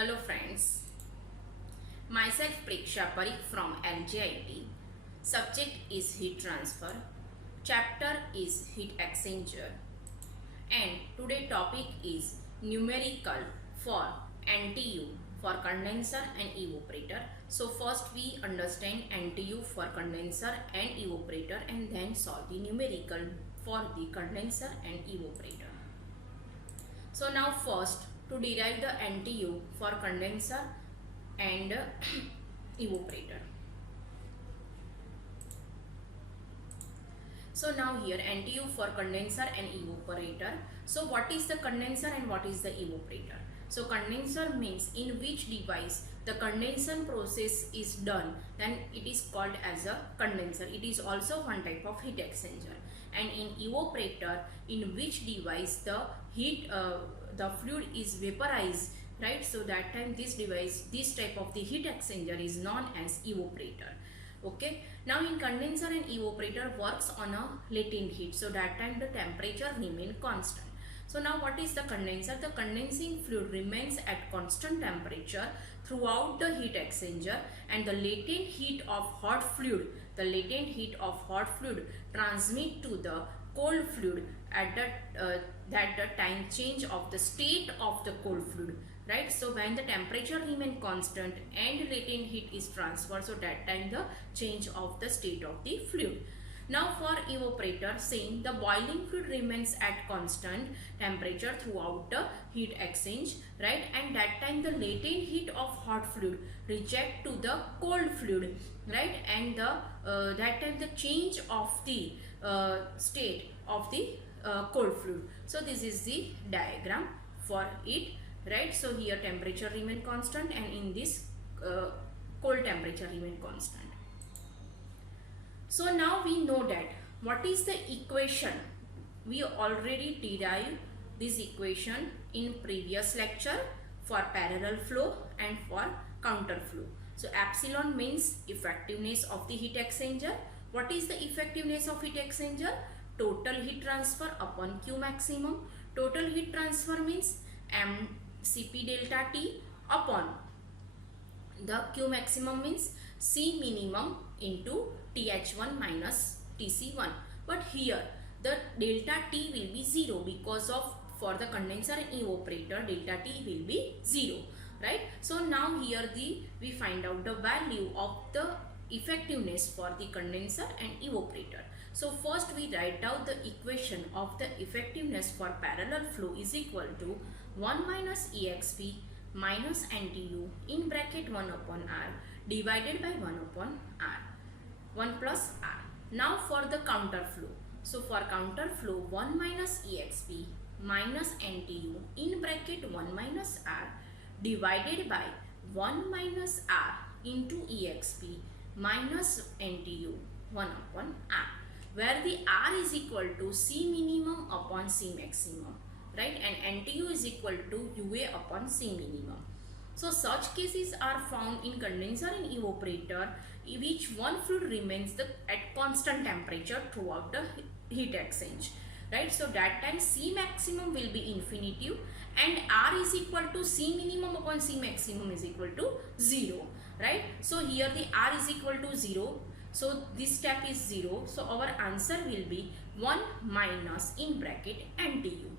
Hello friends, myself Preksha Parikh from LJIT. Subject is heat transfer. Chapter is heat exchanger. And today topic is numerical for NTU for condenser and evaporator. So first we understand NTU for condenser and evaporator and then solve the numerical for the condenser and evaporator. So now first to derive the NTU for condenser and evaporator. So now here NTU for condenser and evaporator. So what is the condenser and what is the evaporator? So condenser means in which device the condensation process is done, then it is called as a condenser. It is also one type of heat exchanger. And in evaporator, in which device the the fluid is vaporized, right? So that time this device, this type of the heat exchanger is known as evaporator. Okay, now in condenser and evaporator works on a latent heat, so that time the temperature remain constant. So now what is the condenser? The condensing fluid remains at constant temperature throughout the heat exchanger, and the latent heat of hot fluid, transmit to the cold fluid at the time change of the state of the cold fluid, right? So when the temperature remain constant and latent heat is transferred, so that time the change of the state of the fluid. Now for evaporator, same, the boiling fluid remains at constant temperature throughout the heat exchange, right? And that time the latent heat of hot fluid reject to the cold fluid, right? And the that time the change of the state of the cold fluid. So this is the diagram for it, right? So here temperature remain constant, and in this cold temperature remain constant. So now we know that what is the equation. We already derived this equation in previous lecture for parallel flow and for counter flow. So epsilon means effectiveness of the heat exchanger. What is the effectiveness of heat exchanger? Total heat transfer upon Q maximum. Total heat transfer means mCp delta T upon the Q maximum means C minimum into TH1 minus TC1. But here the delta T will be 0 because of for the condenser and evaporator delta T will be 0, right? So now here we find out the value of the effectiveness for the condenser and evaporator. So first we write out the equation of the effectiveness for parallel flow is equal to 1 minus EXP minus NTU in bracket 1 upon R divided by 1 upon R, 1 plus R. Now for the counter flow. So for counter flow, 1 minus EXP minus NTU in bracket 1 minus R divided by 1 minus R into EXP minus NTU 1 upon R, where the R is equal to C minimum upon C maximum, right? And NTU is equal to UA upon C minimum. So such cases are found in condenser and evaporator, which one fluid remains at constant temperature throughout the heat exchange, right? So that time C maximum will be infinitive and R is equal to C minimum upon C maximum is equal to 0, right? So here the R is equal to 0. So this step is 0. So our answer will be 1 minus in bracket NTU,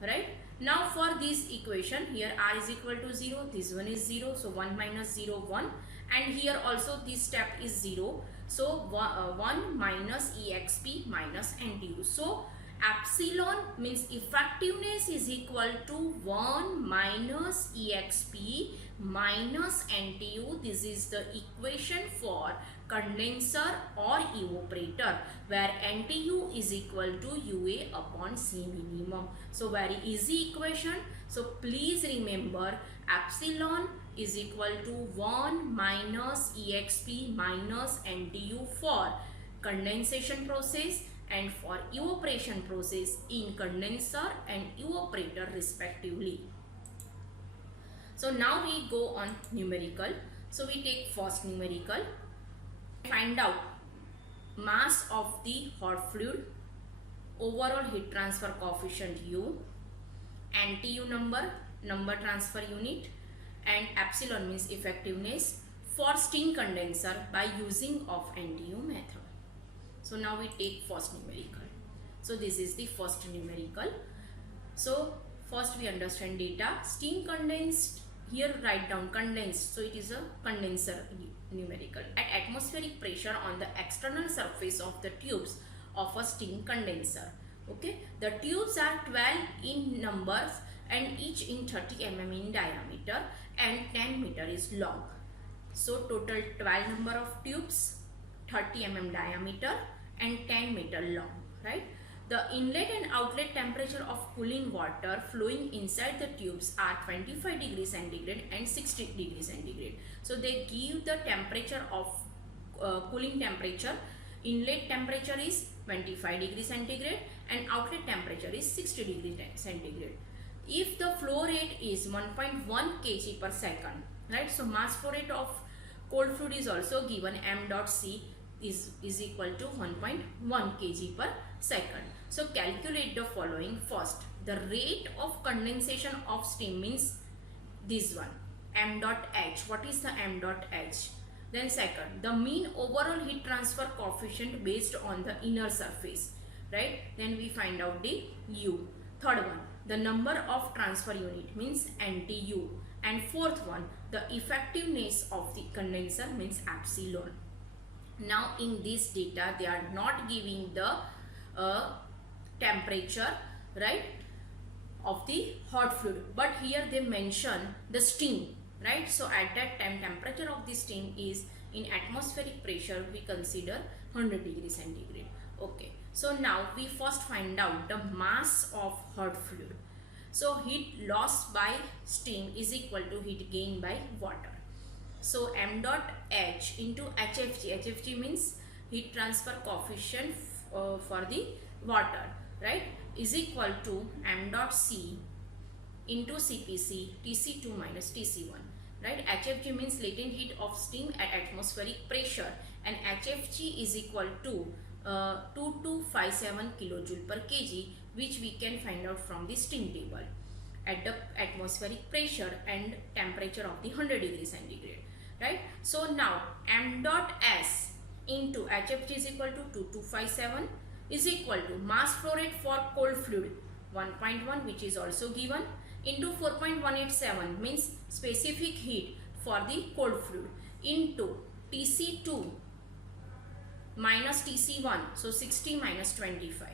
right? Now for this equation, here R is equal to 0, this one is 0, so 1 minus 0, 1, and here also this step is 0, so 1 minus EXP minus NTU. So epsilon means effectiveness is equal to 1 minus EXP minus NTU. This is the equation for condenser or evaporator, where NTU is equal to UA upon C minimum. So very easy equation. So please remember epsilon is equal to 1 minus EXP minus NTU for condensation process and for evaporation process in condenser and evaporator respectively. So now we go on numerical. So we take first numerical. Find out mass of the hot fluid, overall heat transfer coefficient U, NTU number transfer unit, and epsilon means effectiveness for steam condenser by using of NTU method. So now we take first numerical. So this is the first numerical. So first we understand data. Steam condensed, here write down condensed, so it is a condenser numerical. At atmospheric pressure on the external surface of the tubes of a steam condenser. Okay, the tubes are 12 in numbers and each in 30 mm in diameter and 10 meter is long. So total 12 number of tubes, 30 mm diameter and 10 meter long, right? The inlet and outlet temperature of cooling water flowing inside the tubes are 25 degrees centigrade and 60 degrees centigrade. So they give the temperature of cooling temperature. Inlet temperature is 25 degrees centigrade and outlet temperature is 60 degrees centigrade. If the flow rate is 1.1 kg per second, right? So mass flow rate of cold fluid is also given. M dot C is equal to 1.1 kg per second. So calculate the following. First, the rate of condensation of steam means this one, M dot H. What is the M dot H? Then second, the mean overall heat transfer coefficient based on the inner surface, right? Then we find out the U. Third one, the number of transfer unit means NTU. And fourth one, the effectiveness of the condenser means epsilon. Now in this data they are not giving the temperature, right, of the hot fluid, but here they mention the steam, right? So at that time temperature of the steam is in atmospheric pressure we consider 100 degrees centigrade. Okay, so now we first find out the mass of hot fluid. So heat lost by steam is equal to heat gain by water. So M dot H into HFG. HFG means heat transfer coefficient for the water, right, is equal to M dot C into CPC TC2 minus TC1, right? HFG means latent heat of steam at atmospheric pressure and HFG is equal to 2257 kilojoule per kg, which we can find out from the steam table at the atmospheric pressure and temperature of the 100 degrees centigrade, right? So now M dot S into HFG is equal to 2257 is equal to mass flow rate for cold fluid 1.1, which is also given, into 4.187 means specific heat for the cold fluid, into TC2 minus TC1, so 60 minus 25.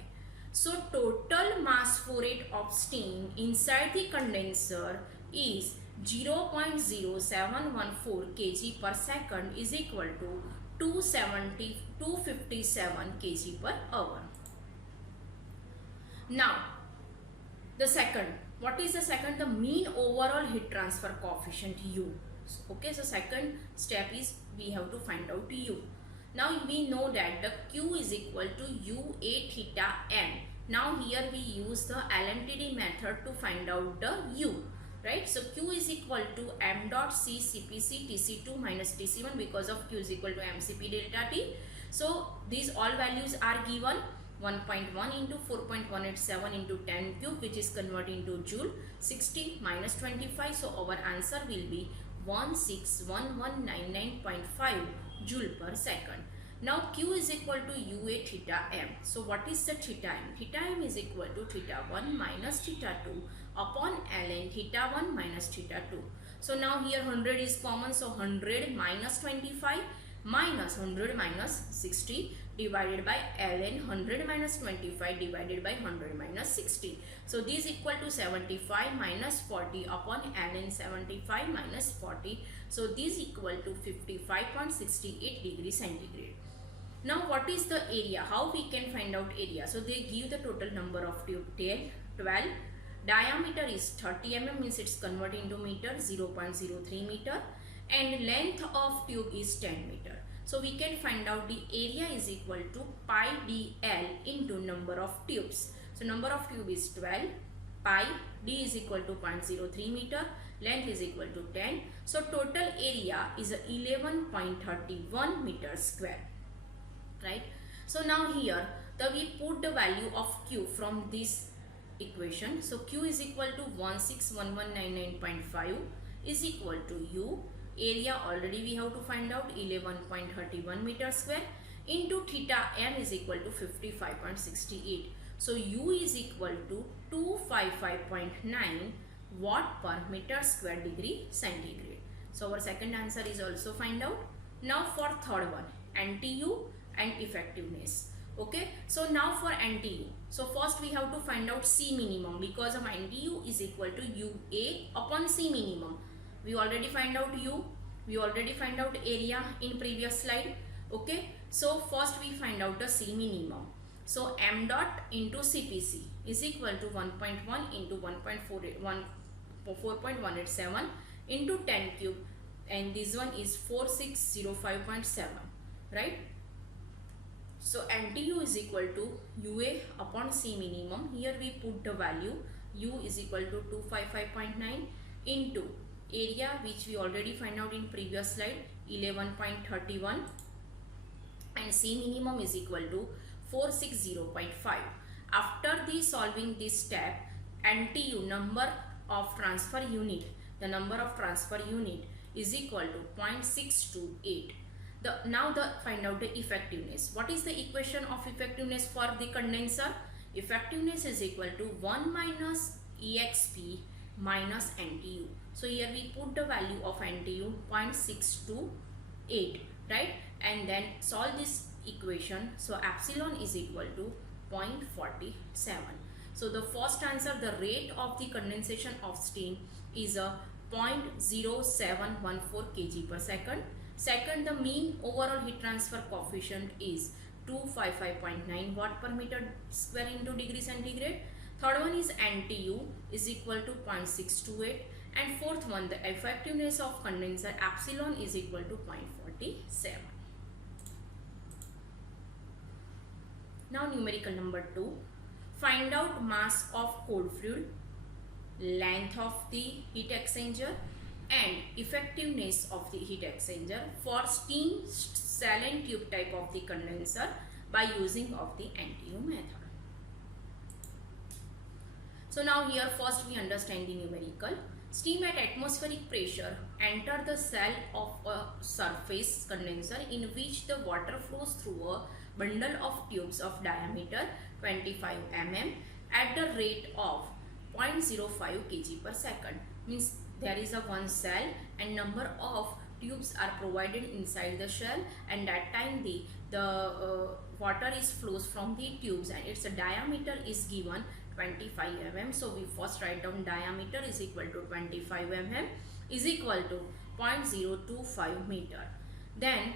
So total mass flow rate of steam inside the condenser is 0.0714 kg per second is equal to 257 kg per hour. Now the second, what is the second? The mean overall heat transfer coefficient U. Okay, so second step is we have to find out U. Now we know that the Q is equal to UA theta M. Now here we use the LMTD method to find out the U, right? So Q is equal to M dot C CPC TC2 minus TC1 because of Q is equal to MCP delta T. So these all values are given. 1.1 into 4.187 into 10 cube, which is converted into joule. 60 minus 25, so our answer will be 161199.5 joule per second. Now Q is equal to UA theta M. So what is the theta M? Theta M is equal to theta 1 minus theta 2 upon ln theta 1 minus theta 2. So now here 100 is common, so 100 minus 25 minus 100 minus 60 divided by ln 100 minus 25 divided by 100 minus 60. So this is equal to 75 minus 40 upon ln 75 minus 40. So this is equal to 55.68 degrees centigrade. Now what is the area? How we can find out area? So they give the total number of tube 12. Diameter is 30 mm, means it's converted into meter, 0.03 meter, and length of tube is 10 meter. So we can find out the area is equal to pi dl into number of tubes. So number of tube is 12, pi, d is equal to 0.03 meter, length is equal to 10. So total area is 11.31 meters square, right? So now here we put the value of Q from this equation. So Q is equal to 161199.5 is equal to U. Area already we have to find out 11.31 meter square into theta m is equal to 55.68. So U is equal to 255.9 watt per meter square degree centigrade. So our second answer is also find out. Now for third one, NTU and effectiveness. Okay, so now for NTU, so first we have to find out C minimum, because of NTU is equal to UA upon C minimum. We already find out U, we already find out area in previous slide. Okay, so first we find out the C minimum. So m dot into CPC is equal to 1.1 into 4.187 into 10 cube, and this one is 4605.7, right? So NTU is equal to UA upon C minimum. Here we put the value U is equal to 255.9 into area, which we already find out in previous slide, 11.31, and C minimum is equal to 460.5. After the solving this step, NTU, number of transfer unit, the number of transfer unit is equal to 0.628. Now find out the effectiveness. What is the equation of effectiveness for the condenser? Effectiveness is equal to 1 minus EXP minus NTU. So here we put the value of NTU 0.628, right? And then solve this equation. So epsilon is equal to 0.47. So the first answer, the rate of the condensation of steam is a 0.0714 kg per second. Second, the mean overall heat transfer coefficient is 255.9 watt per meter square into degree centigrade. Third one is NTU is equal to 0.628, and fourth one, the effectiveness of condenser epsilon is equal to 0.47. Now numerical number 2, find out mass of cold fluid, length of the heat exchanger, and effectiveness of the heat exchanger for steam saline tube type of the condenser by using of the NTU method. So now here first we understand the numerical. Steam at atmospheric pressure enter the cell of a surface condenser in which the water flows through a bundle of tubes of diameter 25 mm at the rate of 0.05 kg per second. Means there is a one cell and number of tubes are provided inside the shell, and that time the water is flows from the tubes and its diameter is given 25 mm. So we first write down diameter is equal to 25 mm is equal to 0.025 meter. Then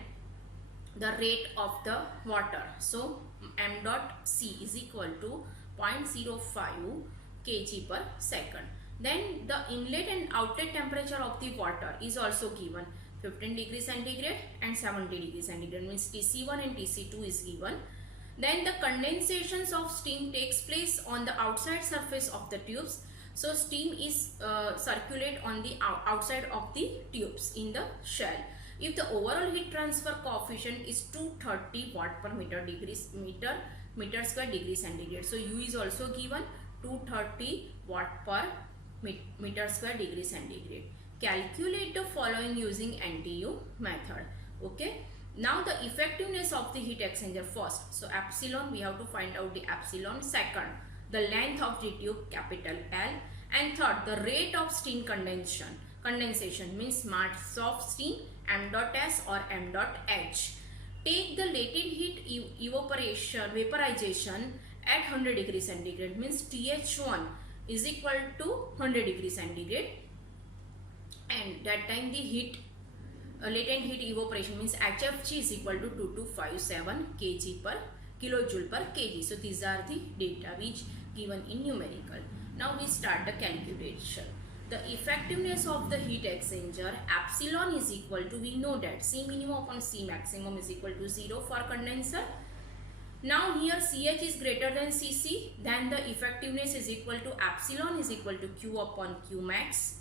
the rate of the water, so m dot C is equal to 0.05 kg per second. Then the inlet and outlet temperature of the water is also given 15 degrees centigrade and 70 degrees centigrade, means TC1 and TC2 is given. Then the condensations of steam takes place on the outside surface of the tubes. So steam is circulate on the outside of the tubes in the shell. If the overall heat transfer coefficient is 230 watt per meter square degree centigrade. So U is also given 230 watt per meter square degree centigrade. Calculate the following using NTU method. Okay. Now the effectiveness of the heat exchanger first. So epsilon, we have to find out the epsilon. Second, the length of the tube, capital L. And third, the rate of steam condensation means mass of steam, m dot S or m dot H. Take the latent heat vaporization at 100 degrees centigrade, means TH1 is equal to 100 degrees centigrade, and that time the heat latent heat evaporation means HFG is equal to 2257 kilojoule per kg. So these are the data which given in numerical. Now we start the calculation. The effectiveness of the heat exchanger epsilon is equal to, we know that C minimum upon C maximum is equal to 0 for condenser. Now here CH is greater than CC, then the effectiveness is equal to epsilon is equal to Q upon Q max.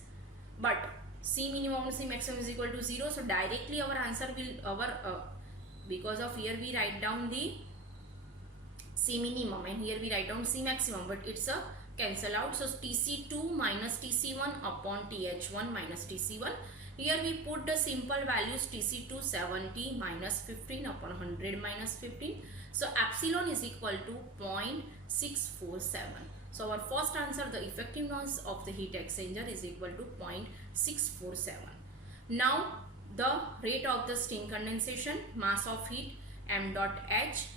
But C minimum and C maximum is equal to 0. So directly our answer will, because of here we write down the C minimum and here we write down C maximum, but it's a cancel out. So Tc2 minus Tc1 upon Th1 minus Tc1. Here we put the simple values Tc2 70 minus 15 upon 100 minus 15. So epsilon is equal to 0.647. So our first answer, the effectiveness of the heat exchanger is equal to 0.647. Now the rate of the steam condensation, mass of heat m dot h,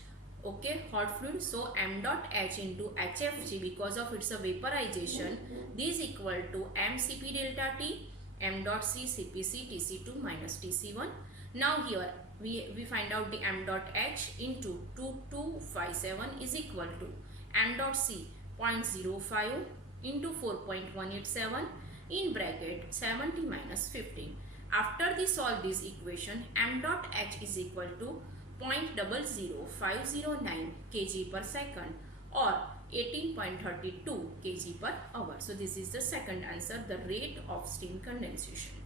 okay, hot fluid. So m dot h into HFG, because of its a vaporization, this is equal to mCp delta T, m dot C Cpc Tc2 minus Tc1. Now here we find out the m dot h into 2257 is equal to m dot C 0.05 into 4.187 in bracket 70 minus 15. After we solve this equation, m dot h is equal to 0.00509 kg per second or 18.32 kg per hour. So this is the second answer, the rate of steam condensation.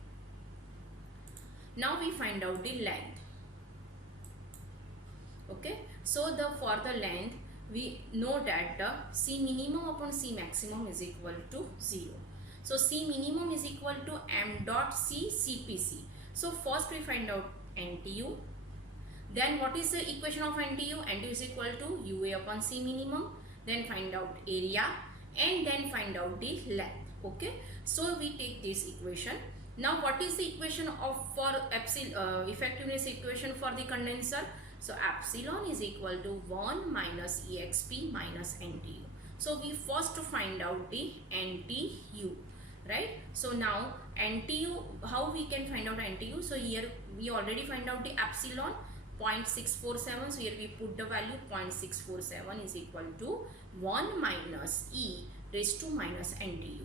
Now we find out the length. Okay, so for the length we know that the C minimum upon C maximum is equal to 0. So C minimum is equal to m dot C Cpc. So first we find out NTU. Then what is the equation of NTU? NTU is equal to UA upon C minimum. Then find out area and then find out the length. Okay, so we take this equation. Now what is the equation of for epsilon effectiveness equation for the condenser? So epsilon is equal to 1 minus exp minus NTU. So we first find out the NTU, right? So now NTU, how we can find out NTU? So here we already find out the epsilon 0.647. So here we put the value 0.647 is equal to 1 minus E raised to minus NTU.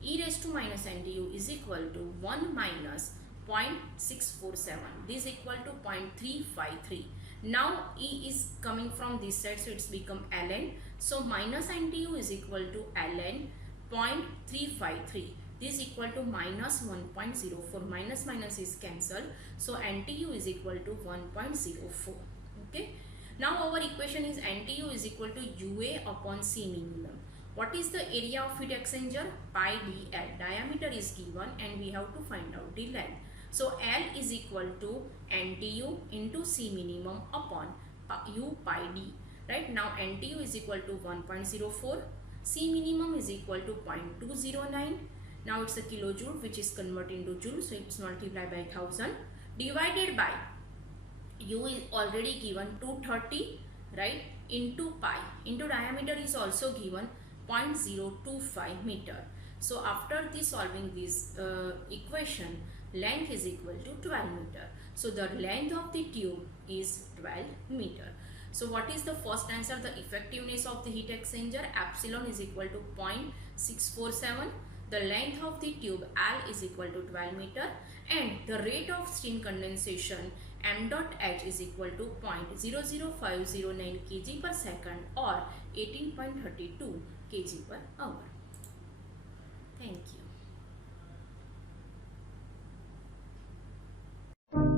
E raised to minus NTU is equal to 1 minus 0.647. This is equal to 0.353. Now E is coming from this side, so it's become ln. So minus NTU is equal to ln 0.353. This is equal to minus 1.04. Minus minus is cancelled. So NTU is equal to 1.04. Okay. Now our equation is NTU is equal to UA upon C minimum. What is the area of heat exchanger? Pi dl. Diameter is given and we have to find out the length. So L is equal to NTU into C minimum upon U pi d. Right. Now NTU is equal to 1.04. C minimum is equal to 0.209. Now it's a kilojoule, which is converted into joule, so it's multiplied by 1000 divided by U is already given 230, right, into pi, into diameter is also given 0.025 meter. So after this solving this equation, length is equal to 12 meter. So the length of the tube is 12 meter. So what is the first answer? The effectiveness of the heat exchanger, epsilon is equal to 0.647. The length of the tube L is equal to 12 meter and the rate of steam condensation m dot h is equal to 0.00509 kg per second or 18.32 kg per hour.